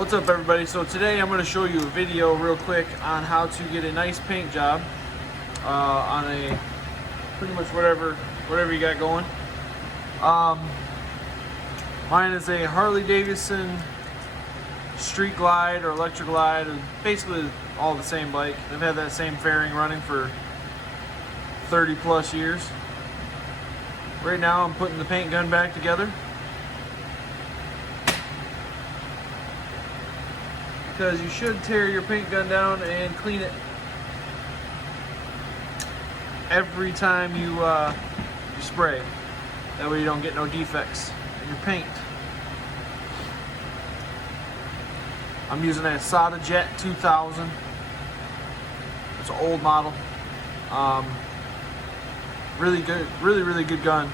What's up, everybody? So today I'm going to show you a video real quick on how to get a nice paint job on a pretty much whatever you got going. Mine is a Harley Davidson Street Glide or Electric Glide, basically all the same bike. They've had that same fairing running for 30 plus years. Right now I'm putting the paint gun back together, because you should tear your paint gun down and clean it every time you spray. That way you don't get no defects in your paint. I'm using a Sada Jet 2000. It's an old model. Really good, really good gun.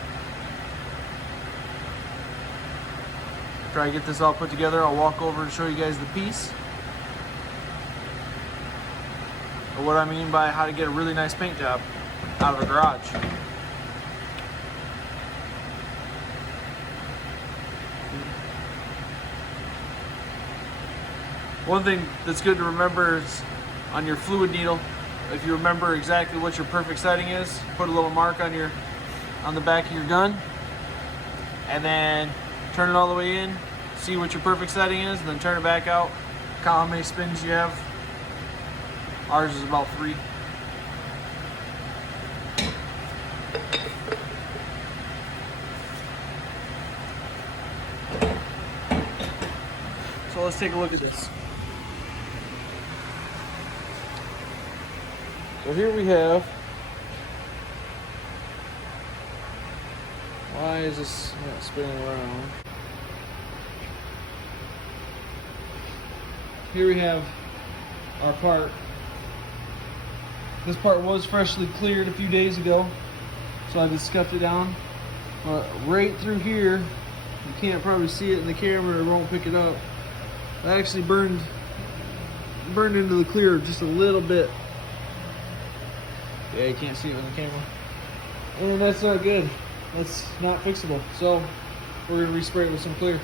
After I get this all put together, I'll walk over and show you guys the piece. Or what I mean by how to get a really nice paint job out of a garage. One thing that's good to remember is on your fluid needle, if you remember exactly what your perfect setting is, put a little mark on the back of your gun, and then turn it all the way in, see what your perfect setting is, and then turn it back out. Count how many spins you have. Ours is about 3. So let's take a look at this. So here we have, why is this not spinning around? Here we have our part. This part was freshly cleared a few days ago, so I just scuffed it down. But right through here, you can't probably see it in the camera, or it won't pick it up. I actually burned into the clear just a little bit. Yeah, you can't see it on the camera. And that's not good. That's not fixable. So we're gonna respray it with some clear.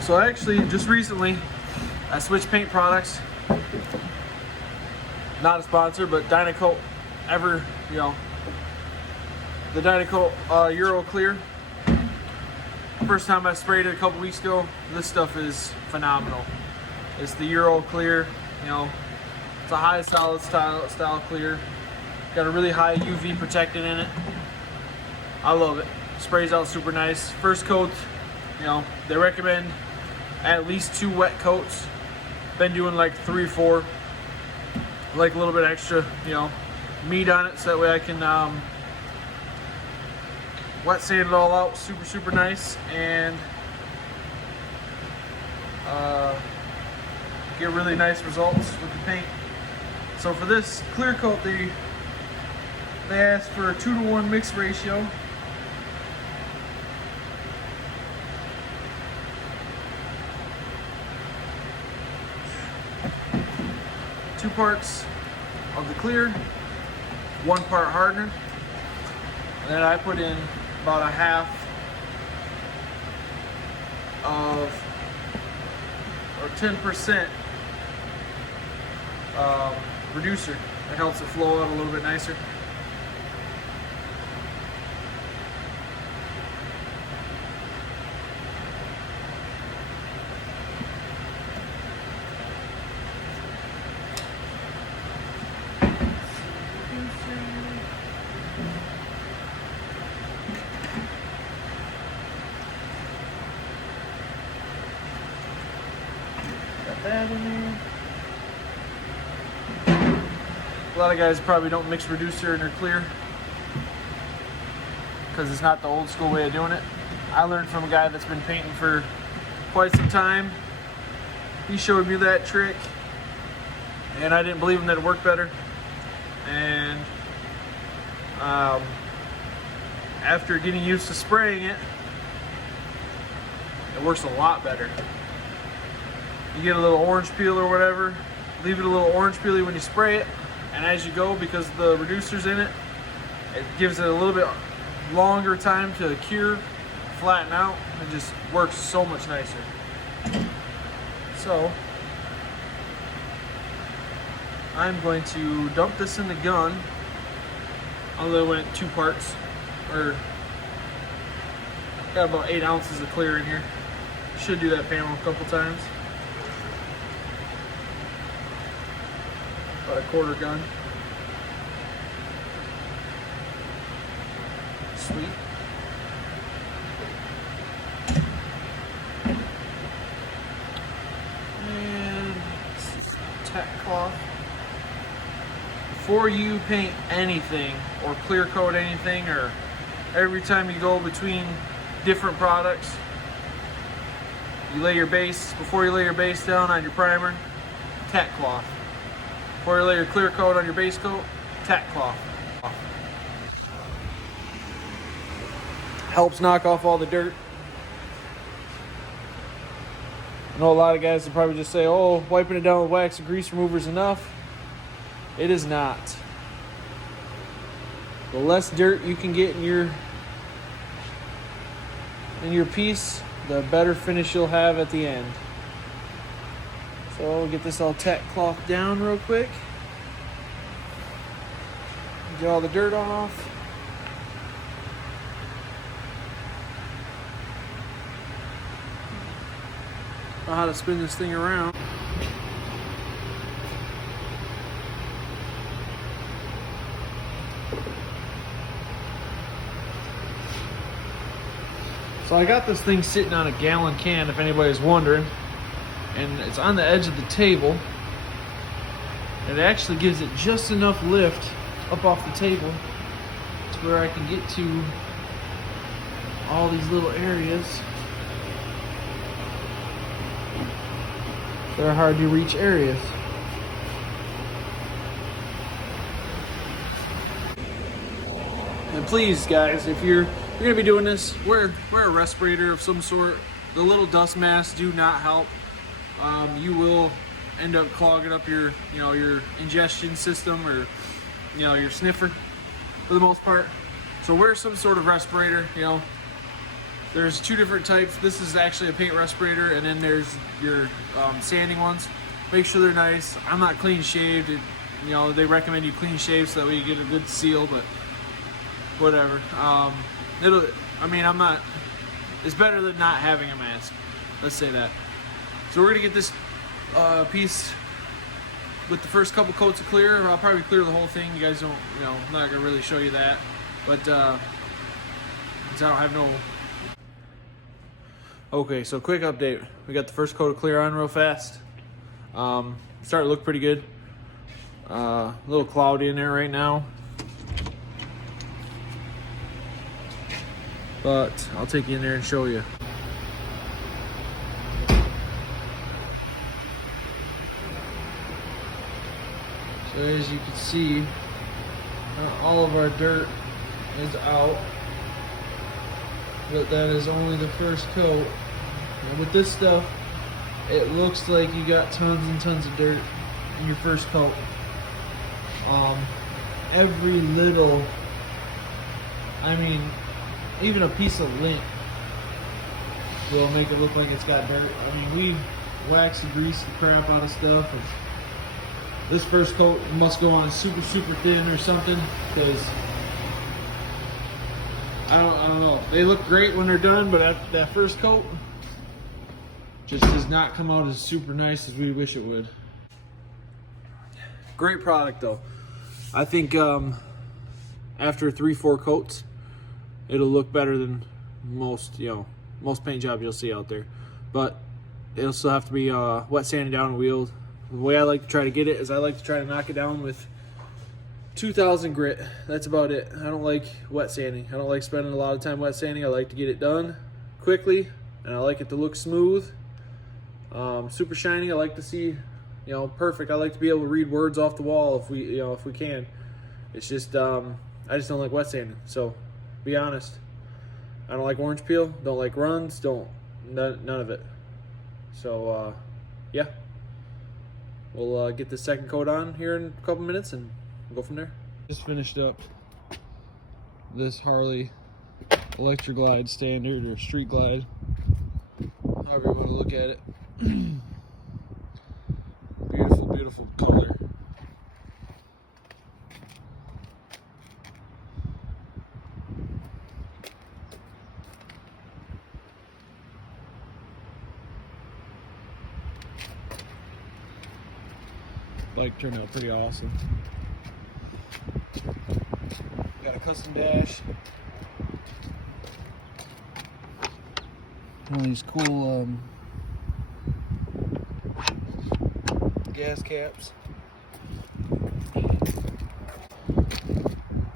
So actually, just recently, I switched paint products. Not a sponsor, but Dynacoat, the Dynacoat Euro Clear. First time I sprayed it a couple weeks ago. This stuff is phenomenal. It's the Euro Clear, it's a high solid style clear. Got a really high UV protectant in it. I love it. Sprays out super nice. First coat, they recommend at least 2 wet coats. Been doing like 3 or 4. Like a little bit extra, meat on it, so that way I can wet sand it all out super nice, and get really nice results with the paint. So for this clear coat, they asked for a 2-to-1 mix ratio. Two parts of the clear, 1 part hardener, and then I put in about a half of, or 10% reducer. That helps it flow out a little bit nicer. Got that in there. A lot of guys probably don't mix reducer in their clear because it's not the old school way of doing it. I learned from a guy that's been painting for quite some time. He showed me that trick, and I didn't believe him that it worked better. And after getting used to spraying it, it works a lot better. You get a little orange peel or whatever, leave it a little orange peely when you spray it, and as you go, because the reducer's in it, it gives it a little bit longer time to cure, flatten out. It just works so much nicer. So I'm going to dump this in the gun. Although it went 2 parts, or got about 8 ounces of clear in here. Should do that panel a couple times. About a quarter gun. Sweet. And tack cloth. Before you paint anything or clear coat anything, or every time you go between different products, you lay your base, before you lay your base down on your primer, tack cloth. Before you lay your clear coat on your base coat, tack cloth. Helps knock off all the dirt. I know a lot of guys will probably just say, oh, wiping it down with wax and grease remover is enough. It is not. The less dirt you can get in your piece, the better finish you'll have at the end. So we'll get this all tack cloth down real quick. Get all the dirt off. Know how to spin this thing around. So I got this thing sitting on a gallon can, if anybody's wondering, and it's on the edge of the table. It actually gives it just enough lift up off the table to where I can get to all these little areas that are hard to reach areas. And please, guys, if you're gonna be doing this, wear a respirator of some sort. The little dust masks do not help. You will end up clogging up your ingestion system, or your sniffer for the most part. So wear some sort of respirator. There's 2 different types. This is actually a paint respirator, and then there's your sanding ones. Make sure they're nice. I'm not clean shaved. They recommend you clean shave so that way you get a good seal, but whatever. It's better than not having a mask. Let's say that. So we're gonna get this piece with the first couple coats of clear. I'll probably clear the whole thing. You guys don't, I'm not gonna really show you that, but because I don't have no. Okay, so quick update. We got the first coat of clear on real fast. Starting to look pretty good. A little cloudy in there right now, but I'll take you in there and show you. So as you can see, all of our dirt is out, but that is only the first coat. And with this stuff, it looks like you got tons and tons of dirt in your first coat. Every little, even a piece of lint will make it look like it's got dirt. We wax and grease the crap out of stuff, and this first coat must go on super thin or something, because I don't know. They look great when they're done, but that first coat just does not come out as super nice as we wish it would. Great product though. I think after 3-4 coats, it'll look better than most paint jobs you'll see out there. But it'll still have to be wet sanded down and wheeled. The way I like to try to get it is I like to try to knock it down with 2000 grit. That's about it. I don't like wet sanding. I don't like spending a lot of time wet sanding. I like to get it done quickly, and I like it to look smooth, super shiny. I like to see, perfect. I like to be able to read words off the wall if we can. It's just I just don't like wet sanding. So be honest. I don't like orange peel. Don't like runs. None of it. So yeah. We'll get the second coat on here in a couple minutes and we'll go from there. Just finished up this Harley Electra Glide standard or Street Glide, however you want to look at it. Beautiful, beautiful color. Bike turned out pretty awesome. Got a custom dash. One of these cool gas caps.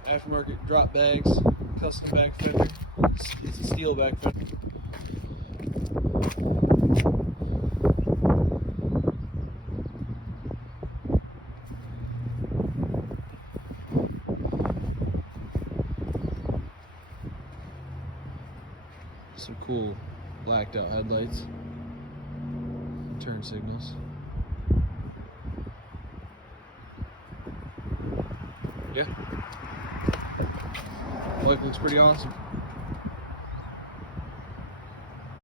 Aftermarket drop bags. Custom back fender. It's a steel back fender. Some cool blacked out headlights, turn signals. Yeah, bike looks pretty awesome.